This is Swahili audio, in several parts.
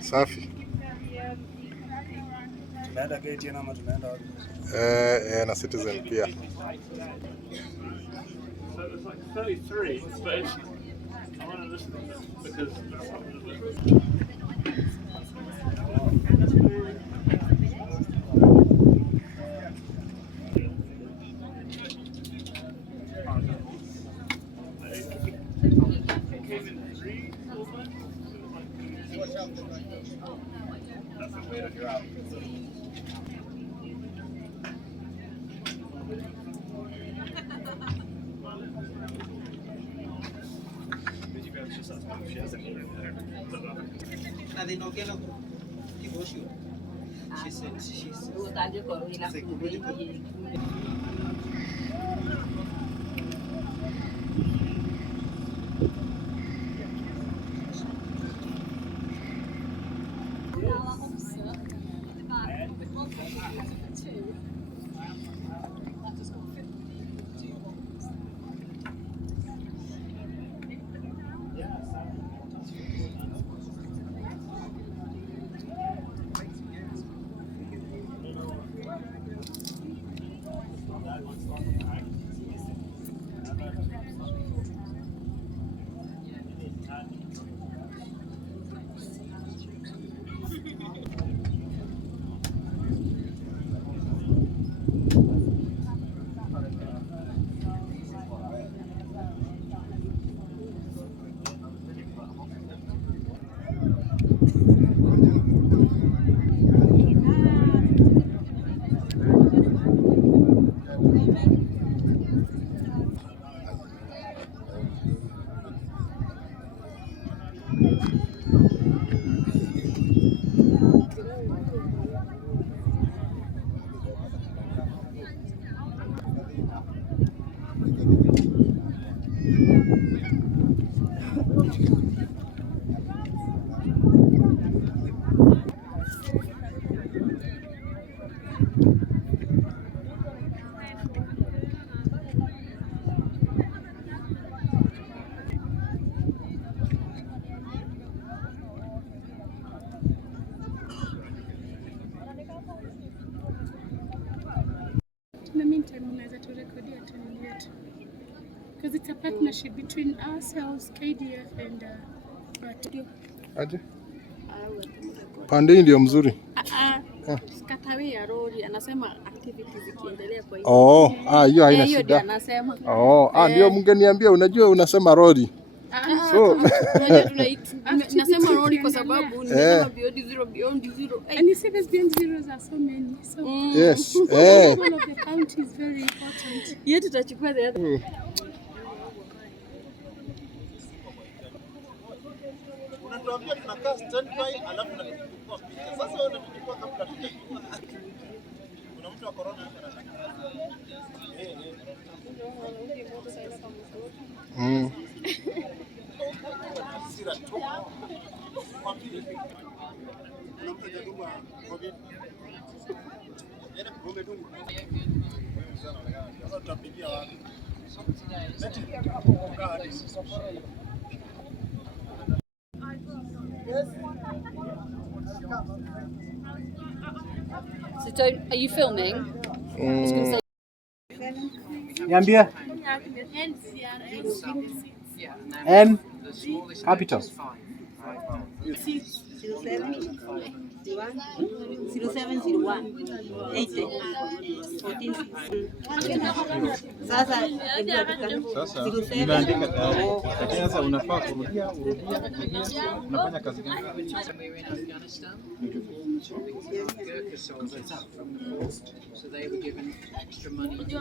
Safi. Tunaenda Kdf ama tunaenda wapi? Na Citizen pia. So it was like 33, but I want to listen to this because it came in 3 or 4 months. That's a weird if you're out. Because it's a partnership between ourselves, Kdf and Batuk. Aje? Pande hii ndio mzuri. Skatawi ya lori anasema activities zikiendelea kwa hiyo. Hiyo haina shida. Ndio anasema. Ndio mngeniambia, unajua unasema lori. So nasema lori kwa sababu nimesema beyond zero. And you see these beyond zeros are so many. So yes. All of the count is very important. Yetu tutachukua the other. Unatuambia tunakaa standby alafu tunachukua picha. Sasa wewe unachukua kabla tujachukua. Kuna mtu wa corona hapa So are you filming? Niambie. N capital. 0701 80 14 sasa nimeandika tayari. Lakini sasa unafaa kurudia unafanya kazi gani? So they were given extra money.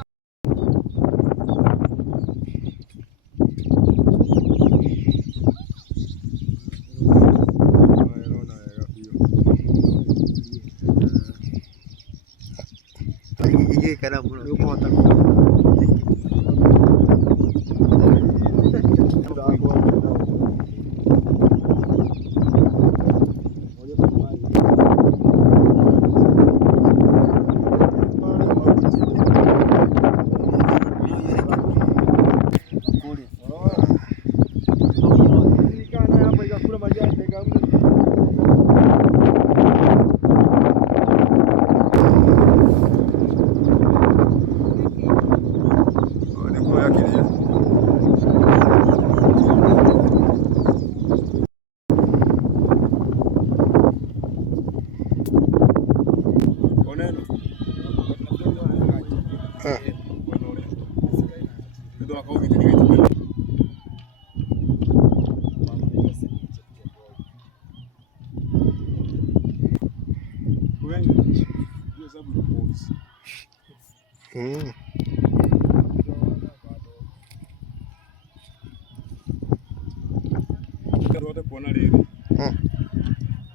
Wote kuona leo.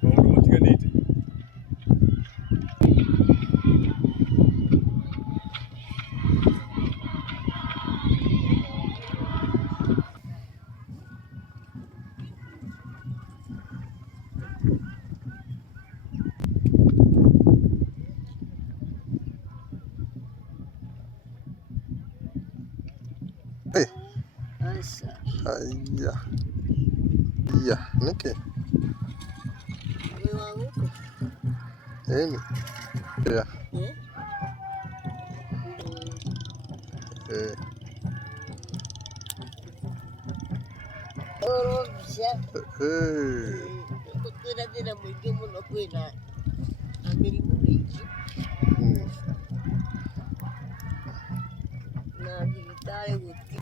Maundu matiganite. Aya. Ya, nike. Ini. Ya. Tena mwingi muno kwina mĩrimũ mĩingĩ na thibitarĩ gũtirĩ.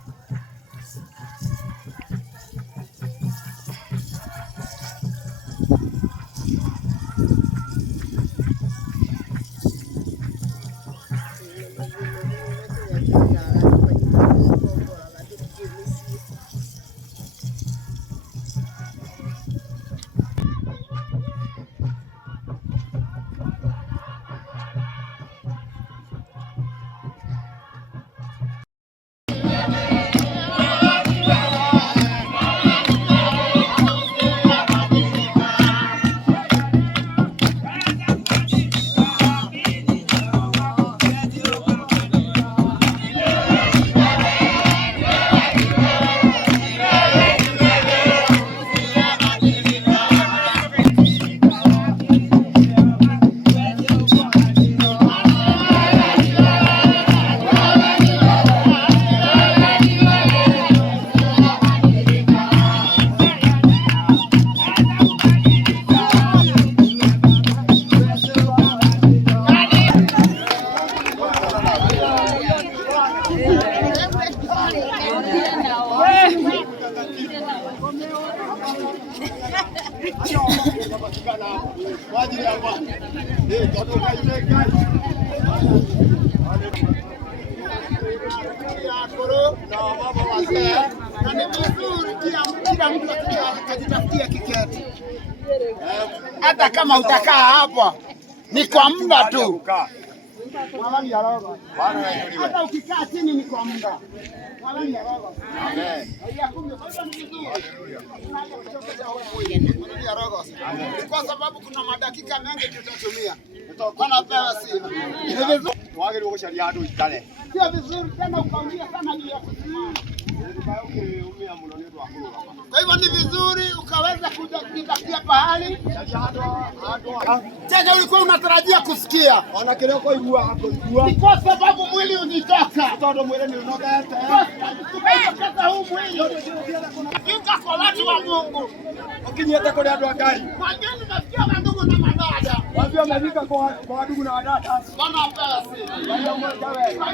Hata kama utakaa hapa ni kwa muda tu. Hata ukikaa chini ni kwa muda. Kwa sababu kuna madakika mengi tutatumia. Wanapewa simu. Sio vizuri tena ukaongea sana juu ya kusimama. Kwa hivyo ni vizuri ukaweza kuja kujitafutia pahali. Tena ulikuwa unatarajia kusikia. Ni kwa sababu mwili unitoka. Tukaiokeza huu mwili. Inga kwa watu wa Mungu. Ukinyeta kwa watu wa gari. Wageni nasikia mandugu na madada. Wapia wamefika kwa wadugu na wadada. Wanapewa simu.